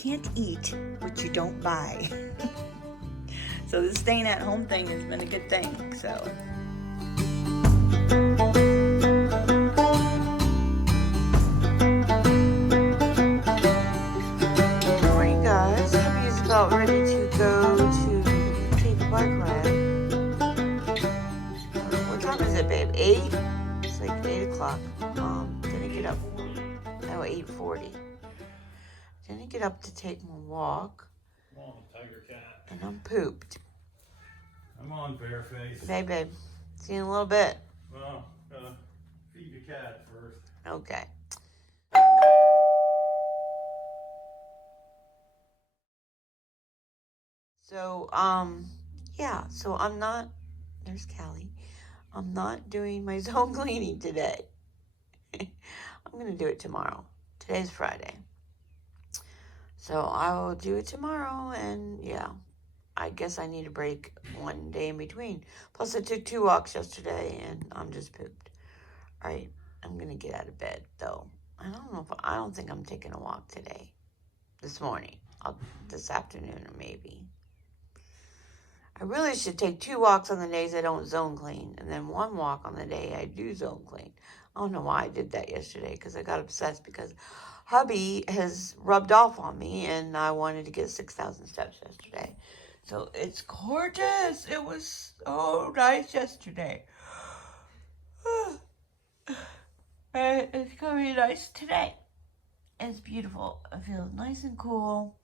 Can't eat what you don't buy. So this staying at home thing has been a good thing, so. Good morning, guys. Hubby is about ready to go to take a bike ride. What time is it, babe? 8? It's like 8 o'clock. Didn't get up. Oh, 8:40. Didn't get up to take my walk. I'm on, tiger cat. And I'm pooped. I'm on, bear face. Hey, babe. See you in a little bit. Well, gotta feed the cat first. Okay. So, yeah. So I'm not, there's Callie. I'm not doing my zone cleaning today. I'm going to do it tomorrow. Today's Friday. So I will do it tomorrow, and yeah. I guess I need a break one day in between. Plus, I took 2 walks yesterday, and I'm just pooped. All right, I'm gonna get out of bed though. I don't think I'm taking a walk today. This morning, this afternoon, or maybe. I really should take 2 walks on the days I don't zone clean, and then 1 walk on the day I do zone clean. I don't know why I did that yesterday, because I got obsessed because hubby has rubbed off on me, and I wanted to get 6,000 steps yesterday. So it's gorgeous. It was so nice yesterday. It's going to be nice today. It's beautiful. It feels nice and cool.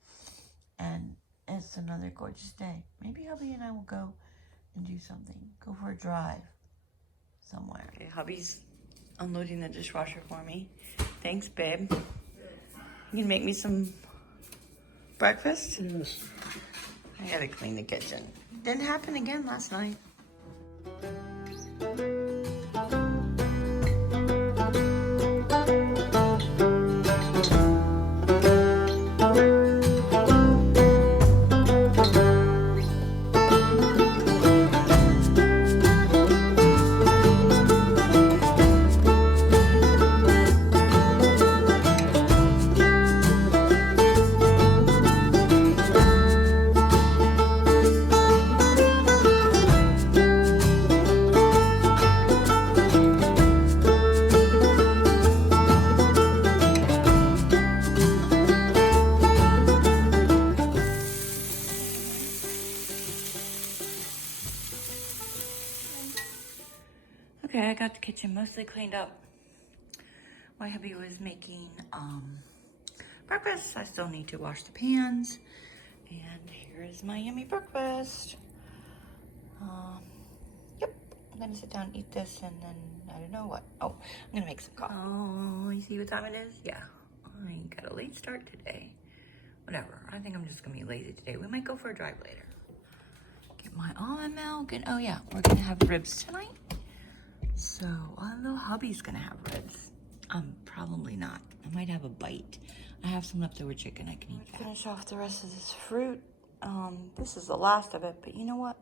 And it's another gorgeous day. Maybe hubby and I will go and do something. Go for a drive somewhere. Okay, hubby's unloading the dishwasher for me. Thanks, babe. You can make me some breakfast? Yes. I gotta clean the kitchen. Didn't happen again last night. Okay, I got the kitchen mostly cleaned up. My hubby was making breakfast. I still need to wash the pans. And here is my yummy breakfast. Yep, I'm gonna sit down and eat this, and then I don't know what. Oh, I'm gonna make some coffee. Oh, you see what time it is? Yeah, I got a late start today. Whatever, I think I'm just gonna be lazy today. We might go for a drive later. Get my almond milk, and oh yeah, we're gonna have ribs tonight. So, although hubby's gonna have ribs, I'm probably not. I might have a bite. I have some leftover chicken I can eat that. Finish off the rest of this fruit. This is the last of it, but you know what?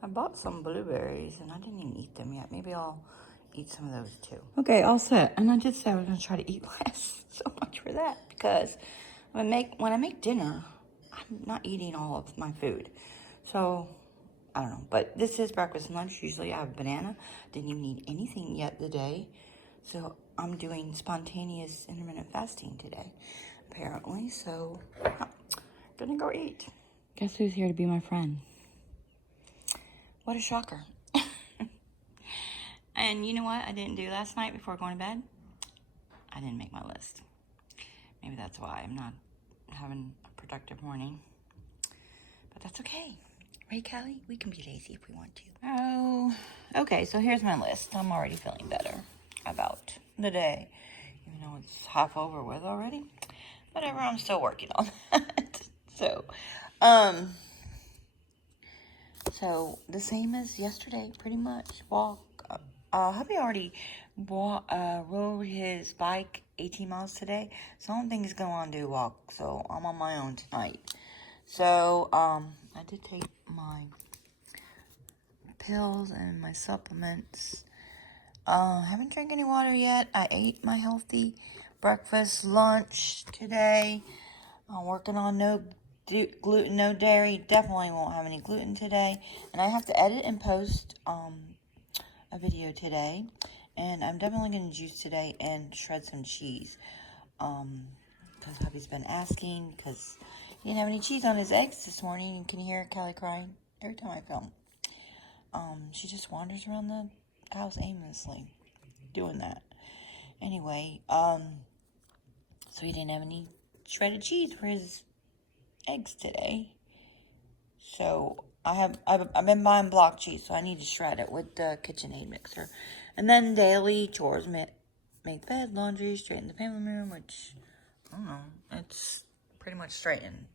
I bought some blueberries and I didn't even eat them yet. Maybe I'll eat some of those too. Okay, all set. And I did say I was gonna try to eat less. So much for that, because when I make dinner, I'm not eating all of my food. So I don't know, but this is breakfast and lunch. Usually I have a banana. Didn't even eat anything yet today. So I'm doing spontaneous intermittent fasting today, apparently. So, gonna go eat. Guess who's here to be my friend? What a shocker. And you know what I didn't do last night before going to bed? I didn't make my list. Maybe that's why I'm not having a productive morning. But that's okay. Right, Callie? We can be lazy if we want to. Oh, okay, so here's my list. I'm already feeling better about the day, even though it's half over with already. Whatever, I'm still working on that. So the same as yesterday, pretty much. Walk. Hubby already rode his bike 18 miles today, so I don't think he's going to want to do a walk, so I'm on my own tonight. So, I did take my pills and my supplements. Haven't drank any water yet. I ate my healthy breakfast, lunch today. I'm working on no gluten, no dairy. Definitely won't have any gluten today. And I have to edit and post a video today. And I'm definitely going to juice today and shred some cheese. Because hubby's been asking, because he didn't have any cheese on his eggs this morning. You can hear Callie crying every time I film. She just wanders around the house aimlessly doing that. Anyway, so he didn't have any shredded cheese for his eggs today. So I've been buying block cheese, so I need to shred it with the KitchenAid mixer. And then daily chores, make the bed, laundry, straighten the family room, which, I don't know, it's pretty much straightened.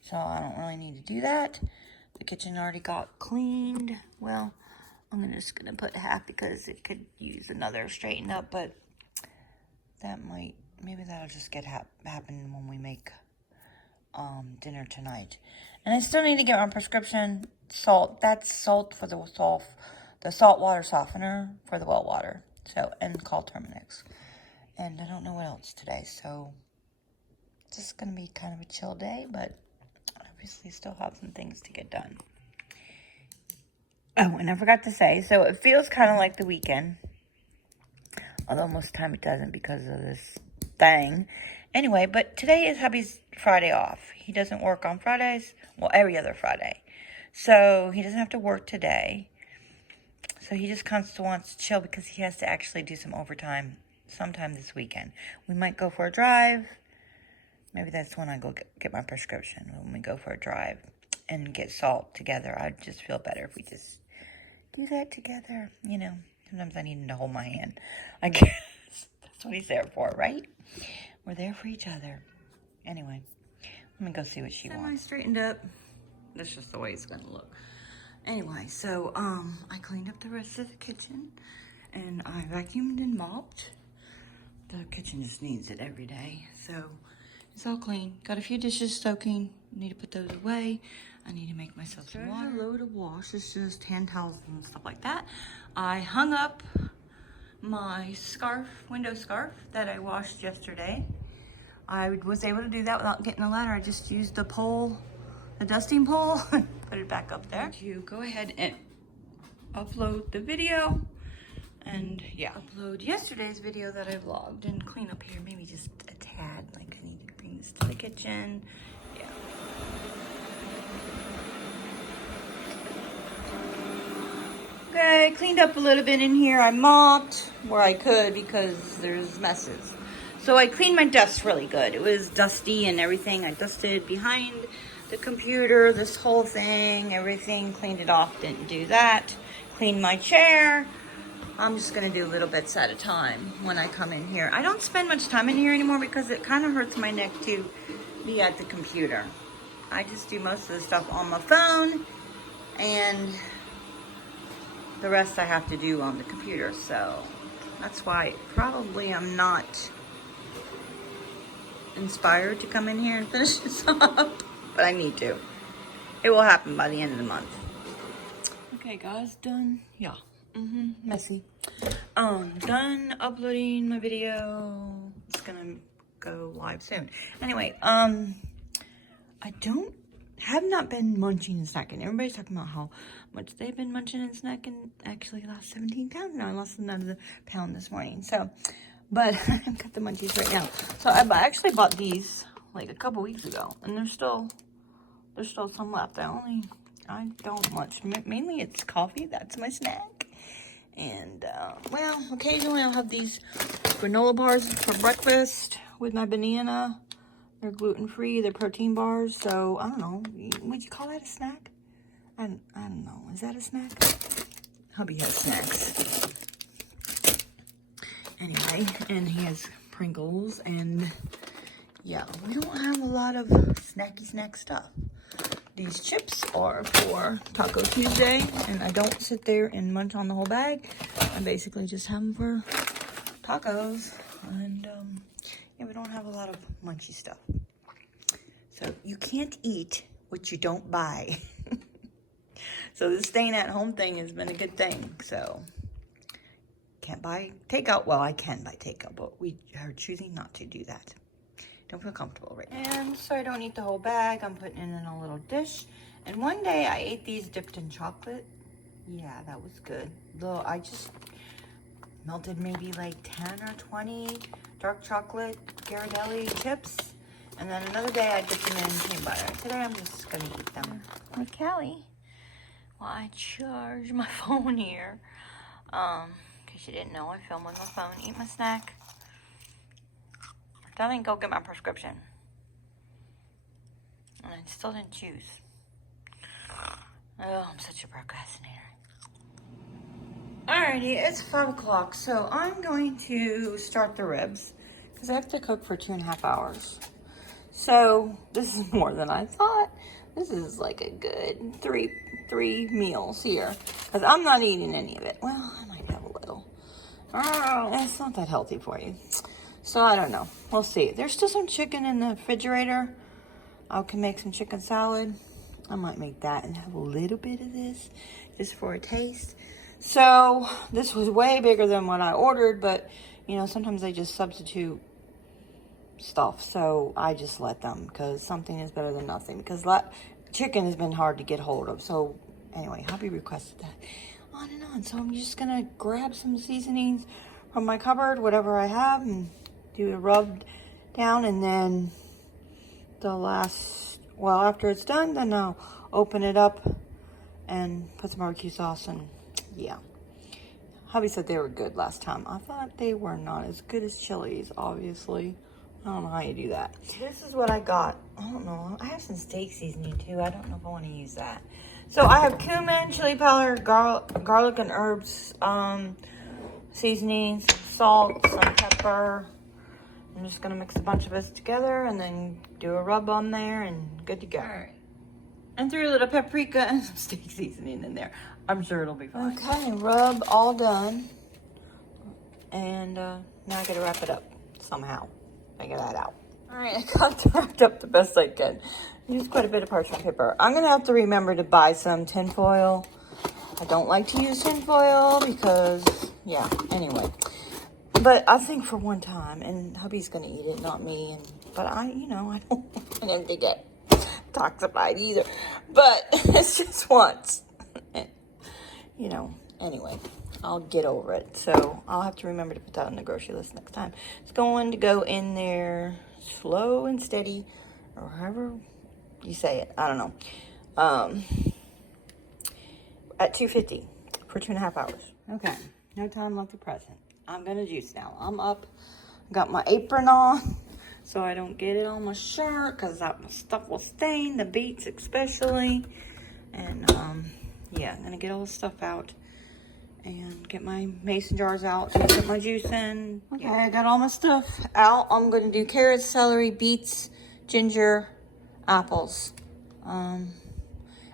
So I don't really need to do that. The kitchen already got cleaned. Well, I'm just going to put half because it could use another straighten up, but maybe that'll just get happen when we make dinner tonight. And I still need to get my prescription salt. That's salt for the salt water softener for the well water. So, and called Terminix. And I don't know what else today, so it's just going to be kind of a chill day, but obviously still have some things to get done. Oh, and I forgot to say, so it feels kind of like the weekend. Although most of the time it doesn't because of this thing. Anyway, but today is hubby's Friday off. He doesn't work on Fridays. Well, every other Friday. So he doesn't have to work today. So he just constantly wants to chill because he has to actually do some overtime sometime this weekend. We might go for a drive. Maybe that's when I go get my prescription. When we go for a drive and get salt together. I'd just feel better if we just do that together. You know, sometimes I need him to hold my hand. I guess that's what he's there for, right? We're there for each other. Anyway, let me go see what she wants. I straightened up. That's just the way it's gonna look. Anyway, so I cleaned up the rest of the kitchen and I vacuumed and mopped. The kitchen just needs it every day, so it's all clean. Got a few dishes soaking. Need to put those away. I need to make myself some water. A load of wash. It's just hand towels and stuff like that. I hung up my scarf, window scarf that I washed yesterday. I was able to do that without getting a ladder. I just used the pole, the dusting pole, and put it back up there. You go ahead and upload the video, and yeah, upload yesterday's video that I vlogged and clean up here, maybe just a tad. Like I need to bring this to the kitchen. Yeah. Okay, cleaned up a little bit in here. I mopped where I could because there's messes. So I cleaned my desk really good. It was dusty and everything. I dusted behind the computer, this whole thing, everything, cleaned it off, didn't do that. Cleaned my chair. I'm just gonna do little bits at a time when I come in here. I don't spend much time in here anymore because it kind of hurts my neck to be at the computer. I just do most of the stuff on my phone and the rest I have to do on the computer. So that's why probably I'm not inspired to come in here and finish this up, but I need to. It will happen by the end of the month. Okay, guys, done. Yeah, messy. Done uploading my video. It's gonna go live soon. Anyway, have not been munching and snacking. Everybody's talking about how much they've been munching and snacking. Actually lost 17 pounds now. I lost another pound this morning. So, but I've got the munchies right now. So I actually bought these like a couple weeks ago, and there's still some left. I don't much. Mainly it's coffee. That's my snack. And well, occasionally I'll have these granola bars for breakfast with my banana. They're gluten-free. They're protein bars. So I don't know. Would you call that a snack? I don't know. Is that a snack? Hubby has snacks. Anyway, and he has Pringles, and yeah, we don't have a lot of snacky snack stuff. These chips are for Taco Tuesday, and I don't sit there and munch on the whole bag. I basically just have them for tacos, and yeah, we don't have a lot of munchy stuff. So you can't eat what you don't buy. So this staying at home thing has been a good thing. So can't buy takeout. Well, I can buy takeout, but we are choosing not to do that. don't feel comfortable right now. And so I don't eat the whole bag. I'm putting it in a little dish. And one day I ate these dipped in chocolate. Yeah, that was good. Though I just melted maybe like 10 or 20 dark chocolate Ghirardelli chips. And then another day I dipped them in peanut butter. Today I'm just gonna eat them with Callie. Well, I charge my phone here. In case you didn't know, I film with my phone, eat my snack. Then I go get my prescription. And I still didn't choose. Oh, I'm such a procrastinator. Alrighty, it's 5 o'clock, so I'm going to start the ribs because I have to cook for 2.5 hours. So this is more than I thought. This is like a good three meals here because I'm not eating any of it. Well, I might have a little. Oh, it's not that healthy for you. So I don't know. We'll see. There's still some chicken in the refrigerator. I can make some chicken salad. I might make that and have a little bit of this just for a taste. So this was way bigger than what I ordered, but you know, sometimes they just substitute stuff. So I just let them because something is better than nothing because chicken has been hard to get hold of. So anyway, hubby requested that. On and on. So I'm just going to grab some seasonings from my cupboard, whatever I have, and do a rub down, and then after it's done, then I'll open it up and put some barbecue sauce, and yeah. Hubby said they were good last time. I thought they were not as good as Chili's, obviously. I don't know how you do that. This is what I got. I don't know. I have some steak seasoning too. I don't know if I want to use that. So I have cumin, chili powder, garlic and herbs, seasoning, some salt, some pepper. I'm just gonna mix a bunch of this together and then do a rub on there and good to go. All right. And threw a little paprika and some steak seasoning in there. I'm sure it'll be fine. Okay, rub all done. And now I gotta wrap it up somehow. Figure that out. All right, I got it wrapped up the best I can. Use quite a bit of parchment paper. I'm gonna have to remember to buy some tin foil. I don't like to use tin foil because, yeah, anyway. But I think for one time, and hubby's gonna eat it, not me. But I don't want him to get toxified either. But it's just once. And, anyway, I'll get over it. So I'll have to remember to put that on the grocery list next time. It's going to go in there slow and steady, or however you say it. I don't know. At 250 for 2.5 hours. Okay, no time left to present. I'm gonna juice now. I'm up, got my apron on so I don't get it on my shirt because that stuff will stain, the beets especially. And yeah, I'm gonna get all the stuff out and get my mason jars out to put my juice in. Okay, I got all my stuff out. I'm gonna do carrots, celery, beets, ginger, apples. I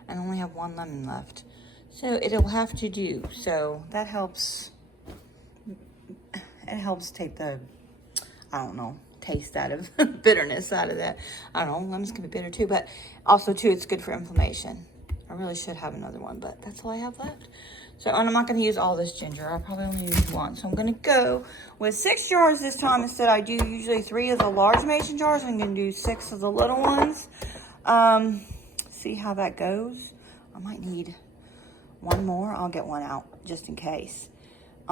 only have 1 lemon left, so it'll have to do. So that helps. It helps take the, taste out of bitterness out of that. I don't know, lemons can be bitter too, but also too, it's good for inflammation. I really should have another one, but that's all I have left. So, and I'm not gonna use all this ginger. I'll probably only use 1. So I'm gonna go with 6 jars this time instead. I do usually 3 of the large mason jars. I'm gonna do 6 of the little ones. See how that goes. I might need 1 more. I'll get 1 out just in case.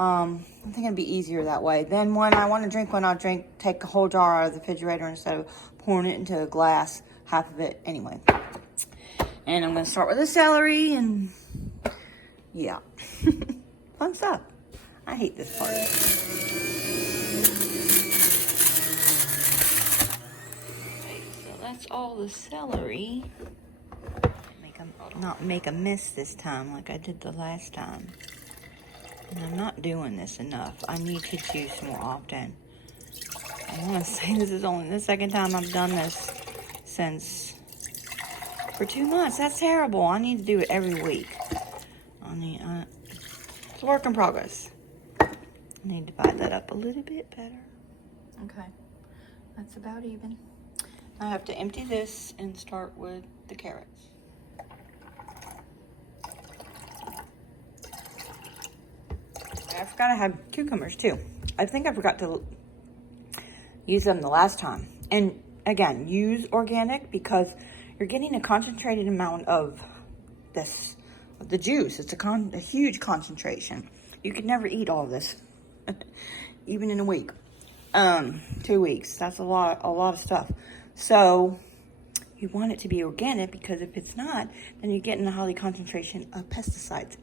I think it'd be easier that way. Then when I want to drink one, I'll take a whole jar out of the refrigerator instead of pouring it into a glass, half of it anyway. And I'm going to start with the celery and yeah, fun stuff. I hate this part. Okay, so that's all the celery. Not make a mess this time like I did the last time. And I'm not doing this enough. I need to juice more often. I want to say this is only the 2nd time I've done this for 2 months. That's terrible. I need to do it every week. It's a work in progress. I need to divide that up a little bit better. Okay, that's about even. I have to empty this and start with the carrots. I forgot I had cucumbers too. I think I forgot to use them the last time. And again, use organic because you're getting a concentrated amount of the juice. It's a huge concentration. You could never eat all this, even in a week. 2 weeks. That's a lot of stuff. So you want it to be organic because if it's not, then you're getting a high concentration of pesticides.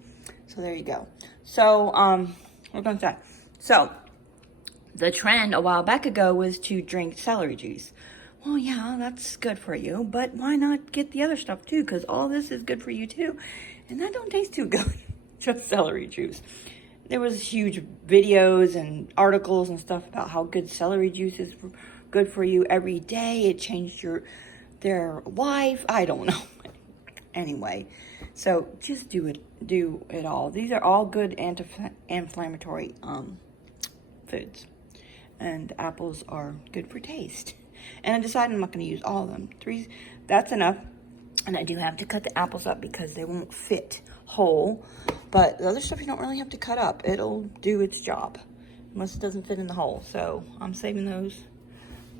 So there you go. So we're going to start. So the trend a while back ago was to drink celery juice. Well, yeah, that's good for you, but why not get the other stuff too? Because all this is good for you too, and that don't taste too good. Just celery juice. There was huge videos and articles and stuff about how good celery juice is good for you every day. It changed their life. I don't know. Anyway, so just do it all. These are all good anti-inflammatory foods, and apples are good for taste. And I decided I'm not going to use all of them. 3, that's enough. And I do have to cut the apples up because they won't fit whole. But the other stuff you don't really have to cut up. It'll do its job unless it doesn't fit in the hole. So I'm saving those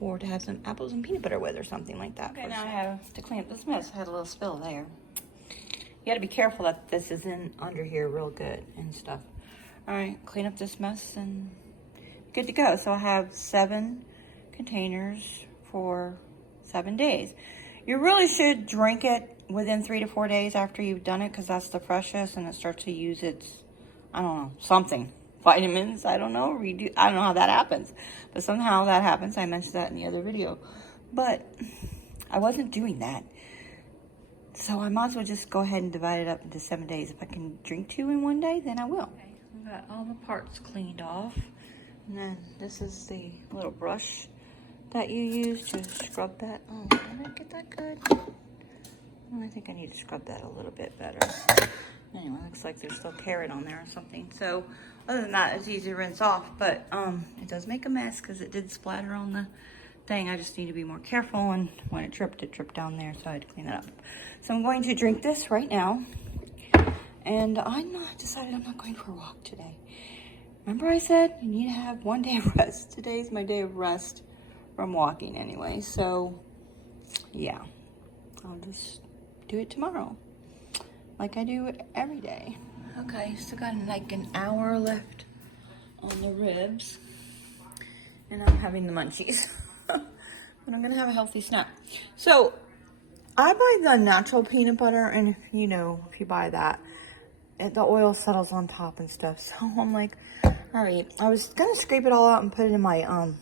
to have some apples and peanut butter with or something like that. Okay, now I have to clean up this mess. I had a little spill there. You got to be careful that this is in under here real good and stuff. All right, clean up this mess and good to go. So I have 7 containers for 7 days. You really should drink it within 3 to 4 days after you've done it because that's the freshest and it starts to use its, I don't know, something. Vitamins, I don't know. I don't know how that happens. But somehow that happens. I mentioned that in the other video. But I wasn't doing that. So I might as well just go ahead and divide it up into 7 days. If I can drink 2 in 1 day, then I will. Okay, I've got all the parts cleaned off. And then this is the little brush that you use to scrub that. Oh, did I get that good? Oh, I think I need to scrub that a little bit better. Anyway, looks like there's still carrot on there or something. So other than that, it's easy to rinse off. But it does make a mess because it did splatter on the thing. I just need to be more careful. And when it dripped down there. So I had to clean that up. So I'm going to drink this right now. And I decided I'm not going for a walk today. Remember I said you need to have 1 day of rest. Today's my day of rest from walking anyway. So yeah, I'll just do it tomorrow like I do every day. Okay, still got like an hour left on the ribs. And I'm having the munchies. But I'm gonna have a healthy snack. So I buy the natural peanut butter, and if you buy that, the oil settles on top and stuff. So I'm like, all right, I was gonna scrape it all out and put it in my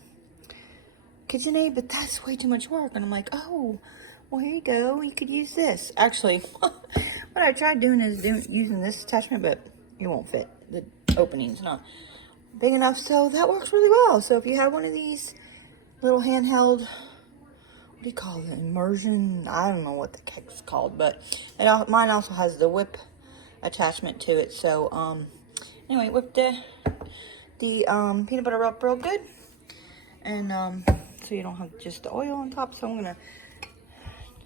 KitchenAid, but that's way too much work. And I'm like, oh, well, here you go. You could use this. Actually, what I tried doing is using this attachment, but it won't fit. The opening's not big enough, so that works really well. So if you have one of these little handheld, what do you call it? Immersion? I don't know what the heck's called, but mine also has the whip attachment to it. So anyway, whip the peanut butter up real good, and so you don't have just the oil on top. So I'm gonna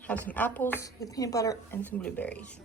have some apples with peanut butter and some blueberries.